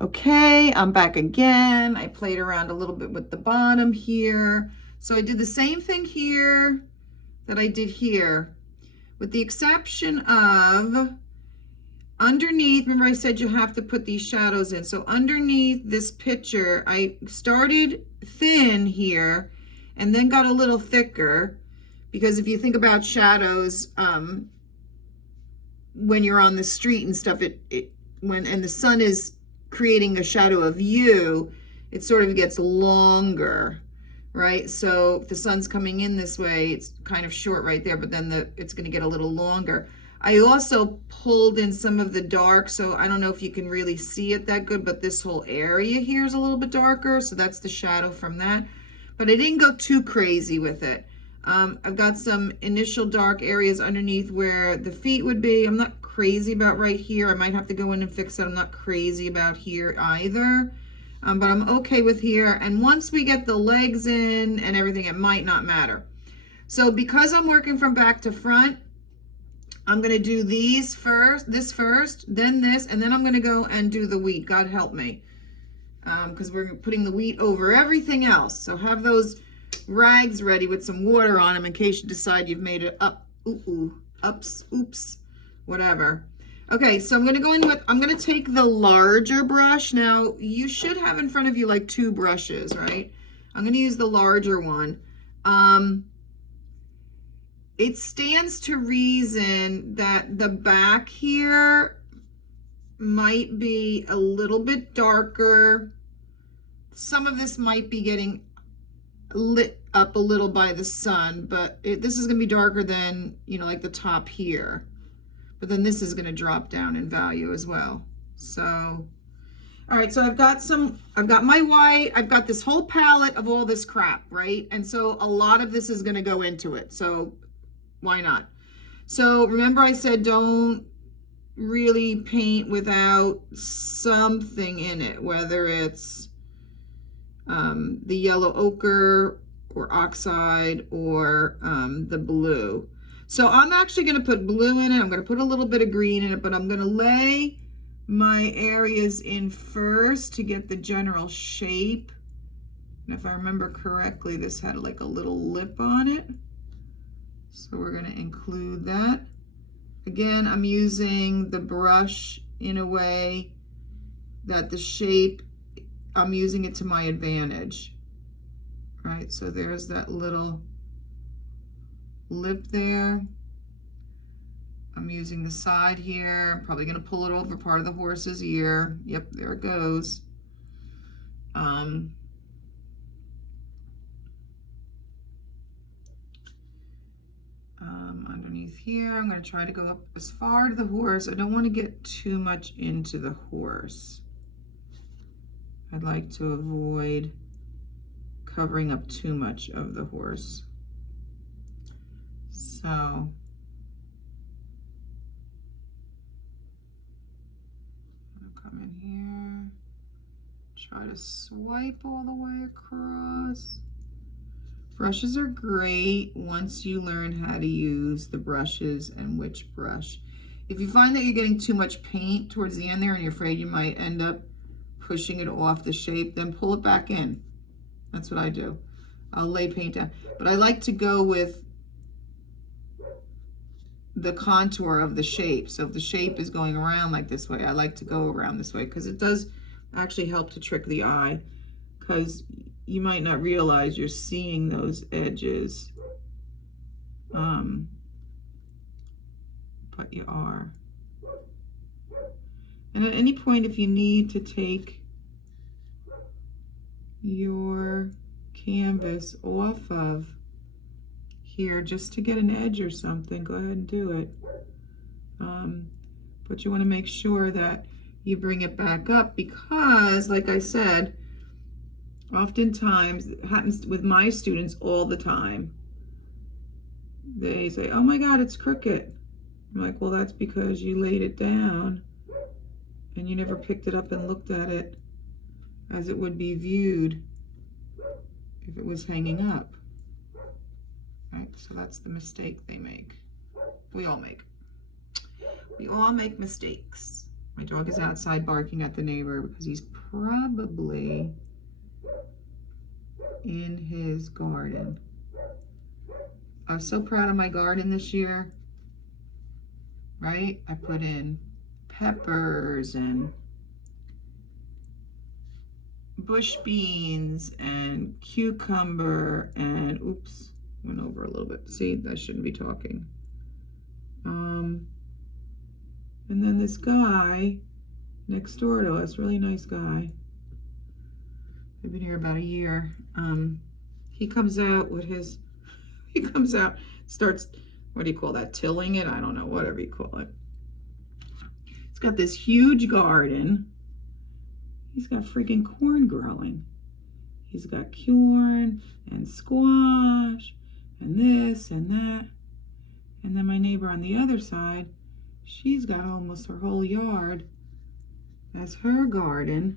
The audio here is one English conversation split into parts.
Okay, I'm back again. I played around a little bit with the bottom here. So I did the same thing here that I did here, with the exception of underneath. Remember I said you have to put these shadows in. So underneath this picture, I started thin here and then got a little thicker, because if you think about shadows, when you're on the street and stuff, and the sun is creating a shadow of you, it sort of gets longer, right? So if the sun's coming in this way, it's kind of short right there, but then it's going to get a little longer. I also pulled in some of the dark, so I don't know if you can really see it that good, but this whole area here is a little bit darker, so that's the shadow from that. But I didn't go too crazy with it. I've got some initial dark areas underneath where the feet would be. I'm not crazy about right here. I might have to go in and fix it. I'm not crazy about here either, but I'm okay with here. And once we get the legs in and everything, it might not matter. So because I'm working from back to front, I'm going to do this first, then this, and then I'm going to go and do the wheat. God help me, because we're putting the wheat over everything else. So have those rags ready with some water on them in case you decide you've made it up. Oops, whatever. Okay, so I'm going to go in with, I'm going to take the larger brush. Now, you should have in front of you like 2 brushes, right? I'm going to use the larger one. It stands to reason that the back here might be a little bit darker. Some of this might be getting lit up a little by the sun, but this is going to be darker than, like the top here. But then this is going to drop down in value as well. So, all right, so I've got my white, I've got this whole palette of all this crap, right? And so a lot of this is going to go into it. So why not? So remember I said don't really paint without something in it, whether it's the yellow ochre or oxide or the blue. So I'm actually going to put blue in it. I'm going to put a little bit of green in it, but I'm going to lay my areas in first to get the general shape. And if I remember correctly, this had like a little lip on it. So we're going to include that. Again, I'm using the brush in a way that the shape, I'm using it to my advantage. Right, so there's that little lip there. I'm using the side here. I'm probably going to pull it over part of the horse's ear. Yep, there it goes. Underneath here, I'm going to try to go up as far to the horse. I don't want to get too much into the horse. I'd like to avoid covering up too much of the horse. So I'll come in here, try to swipe all the way across. Brushes are great once you learn how to use the brushes and which brush. If you find that you're getting too much paint towards the end there and you're afraid you might end up pushing it off the shape, then pull it back in. That's what I do. I'll lay paint down. But I like to go with the contour of the shape. So if the shape is going around like this way, I like to go around this way because it does actually help to trick the eye, because you might not realize you're seeing those edges, but you are. And at any point, if you need to take your canvas off of here just to get an edge or something, go ahead and do it. But you want to make sure that you bring it back up, because like I said, oftentimes, it happens with my students all the time. They say, oh my God, it's crooked. I'm like, well, that's because you laid it down and you never picked it up and looked at it as it would be viewed if it was hanging up. Right, so that's the mistake they make. We all make. We all make mistakes. My dog is outside barking at the neighbor because he's probably in his garden. I was so proud of my garden this year, right? I put in peppers and bush beans and cucumber and, oops, went over a little bit. See, I shouldn't be talking. And then this guy next door to us, really nice guy. I've been here about a year. He comes out with his, starts, what do you call that? Tilling it? I don't know, whatever you call it. He's got this huge garden. He's got freaking corn growing. He's got corn and squash and this and that. And then my neighbor on the other side, she's got almost her whole yard as her garden.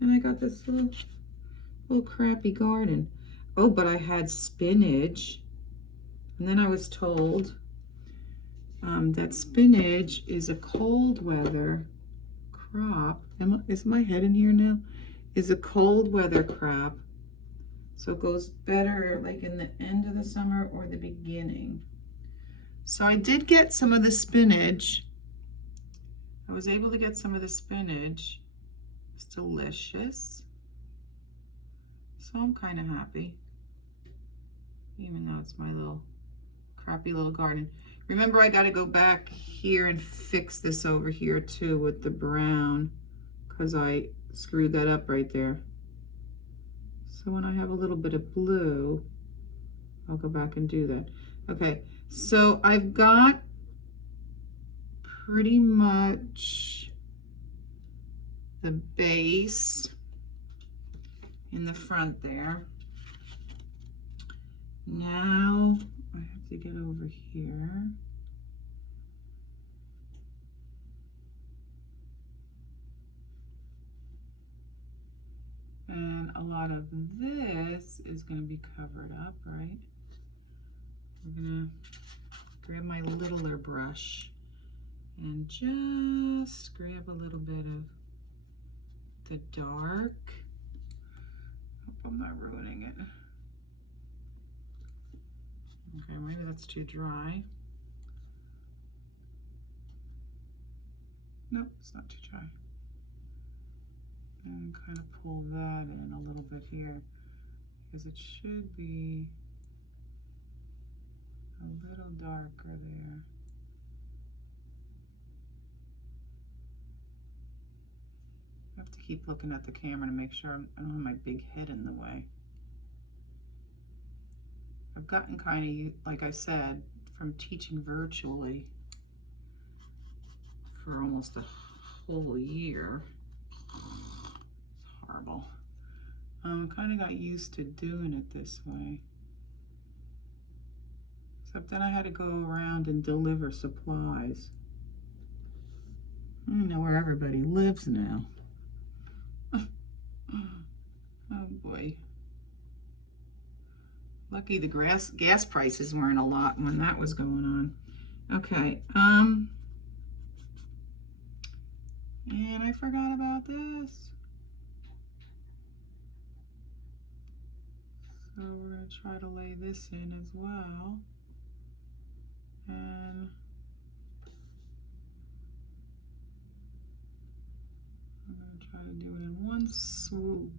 And I got this little crappy garden. Oh, but I had spinach. And then I was told that spinach is a cold weather crop. Is my head in here now? Is a cold weather crop. So it goes better like in the end of the summer or the beginning. So I did get some of the spinach. I was able to get some of the spinach. It's delicious. So I'm kind of happy. Even though it's my little crappy little garden. Remember, I got to go back here and fix this over here too with the brown, because I screwed that up right there. So when I have a little bit of blue, I'll go back and do that. Okay, so I've got pretty much the base in the front there. Now I have to get over here. And a lot of this is going to be covered up, right? We're going to grab my littler brush and just grab a little bit of the dark. Hope I'm not ruining it. Okay, maybe that's too dry. Nope, it's not too dry. And kind of pull that in a little bit here, because it should be a little darker there. I have to keep looking at the camera to make sure I don't have my big head in the way. I've gotten kind of, like I said, from teaching virtually for almost a whole year. It's horrible. Kind of got used to doing it this way. Except then I had to go around and deliver supplies. I don't know where everybody lives now. Oh boy. Lucky the gas prices weren't a lot when that was going on. Okay, and I forgot about this. So we're going to try to lay this in as well. And I'm going to try to do it in one swoop.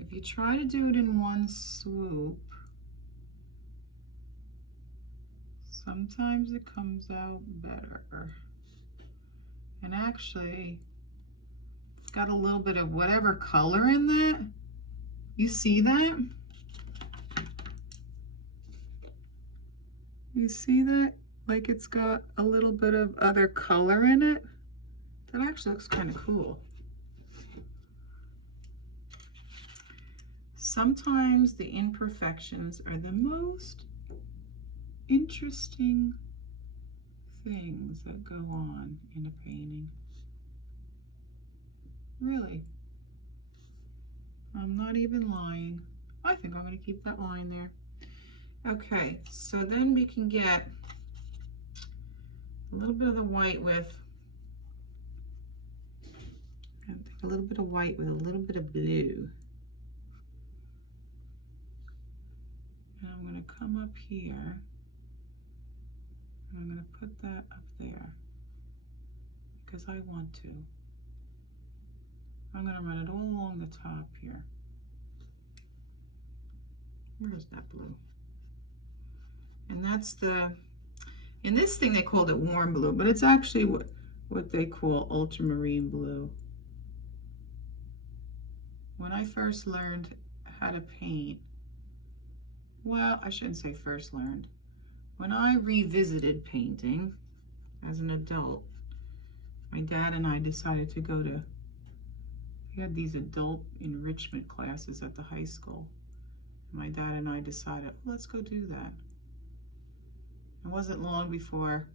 If you try to do it in one swoop, sometimes it comes out better. And actually, it's got a little bit of whatever color in that. You see that? You see that? Like it's got a little bit of other color in it. That actually looks kind of cool. Sometimes the imperfections are the most interesting things that go on in a painting. Really. I'm not even lying. I think I'm going to keep that line there. Okay, so then we can get a little bit of the white with a little bit of white with a little bit of blue. And I'm going to come up here, and I'm going to put that up there because I want to. I'm going to run it all along the top here. Where's that blue? And that's in this thing they called it warm blue, but it's actually what they call ultramarine blue. When I first learned how to paint, well, I shouldn't say first learned. When I revisited painting as an adult, my dad and I decided to go to, we had these adult enrichment classes at the high school. My dad and I decided, let's go do that. It wasn't long before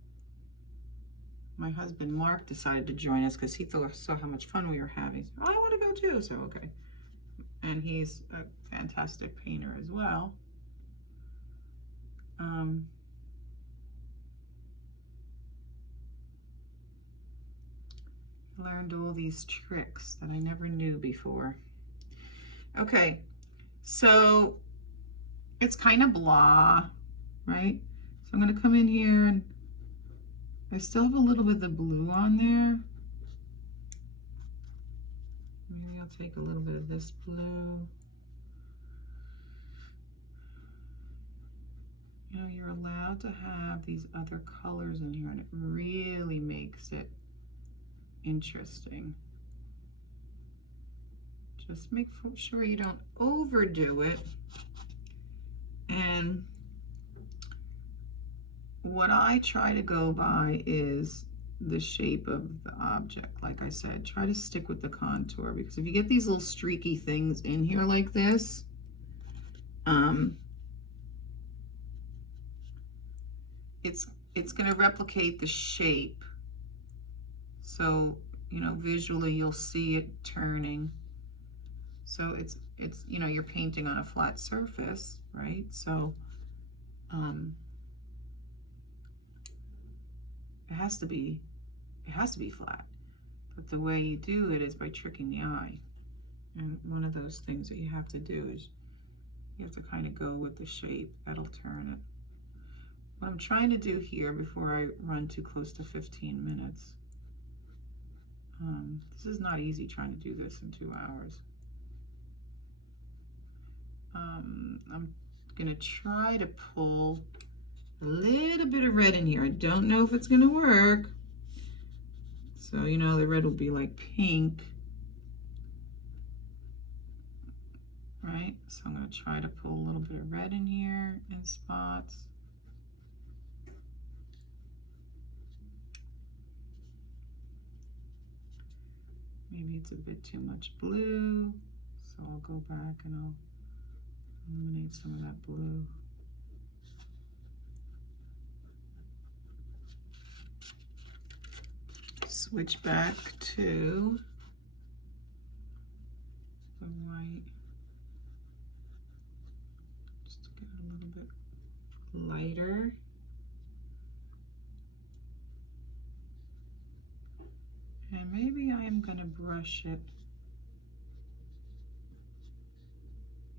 my husband Mark decided to join us because he saw how much fun we were having. So, I want to go too, so okay. And he's a fantastic painter as well. Learned all these tricks that I never knew before. Okay, so it's kind of blah, right? So I'm going to come in here, and I still have a little bit of the blue on there. Maybe I'll take a little bit of this blue. You know, you're allowed to have these other colors in here, and it really makes it interesting. Just make sure you don't overdo it. And what I try to go by is the shape of the object. Like I said, try to stick with the contour, because if you get these little streaky things in here like this, it's going to replicate the shape. So, you know, visually you'll see it turning. So it's you know, you're painting on a flat surface, right? So it has to be flat. But the way you do it is by tricking the eye. And one of those things that you have to do is you have to kind of go with the shape. That'll turn it. What I'm trying to do here before I run too close to 15 minutes. This is not easy trying to do this in 2 hours. I'm gonna try to pull a little bit of red in here. I don't know if it's gonna work. So, you know, the red will be like pink. Right? So I'm gonna try to pull a little bit of red in here in spots. Maybe it's a bit too much blue, so I'll go back and I'll eliminate some of that blue. Switch back to the white, just to get it a little bit lighter. And maybe I'm going to brush it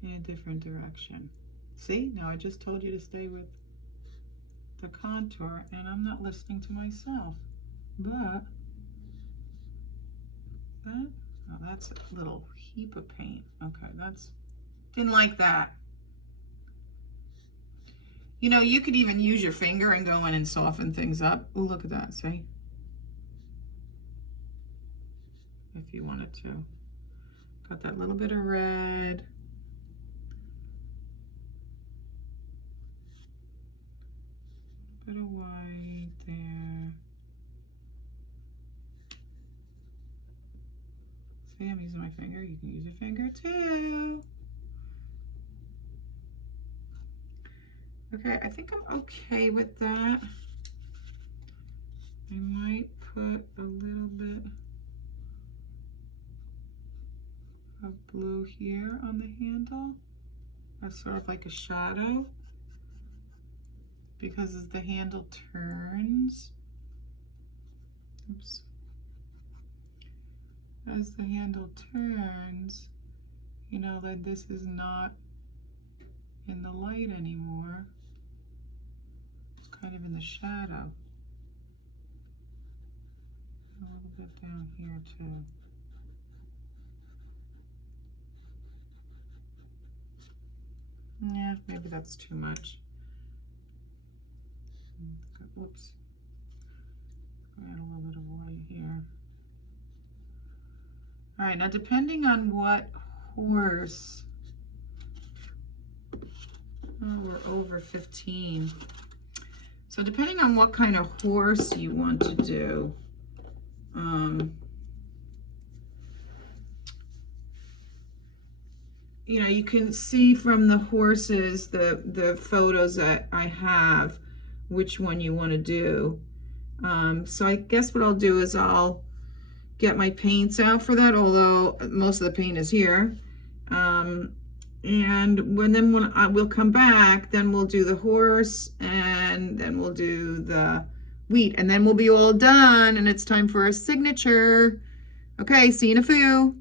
in a different direction. See, now I just told you to stay with the contour, and I'm not listening to myself. But that, oh, that's a little heap of paint. Okay, didn't like that. You know, you could even use your finger and go in and soften things up. Oh, look at that, see? If you wanted to. Got that little bit of red. Bit of white there. See, I'm using my finger. You can use your finger too. Okay, I think I'm okay with that. I might put a little bit of blue here on the handle. That's sort of like a shadow, because as the handle turns, oops. as the handle turns, you know, that this is not in the light anymore. It's kind of in the shadow. A little bit down here too. Yeah, maybe that's too much. Whoops. Add a little bit of white here. All right, now depending on what horse, oh, we're over 15. So depending on what kind of horse you want to do, you know, you can see from the horses, the photos that I have, which one you want to do. So I guess what I'll do is I'll get my paints out for that, although most of the paint is here. And when we'll come back, then we'll do the horse, and then we'll do the wheat, and then we'll be all done, and it's time for a signature. Okay, see you in a few.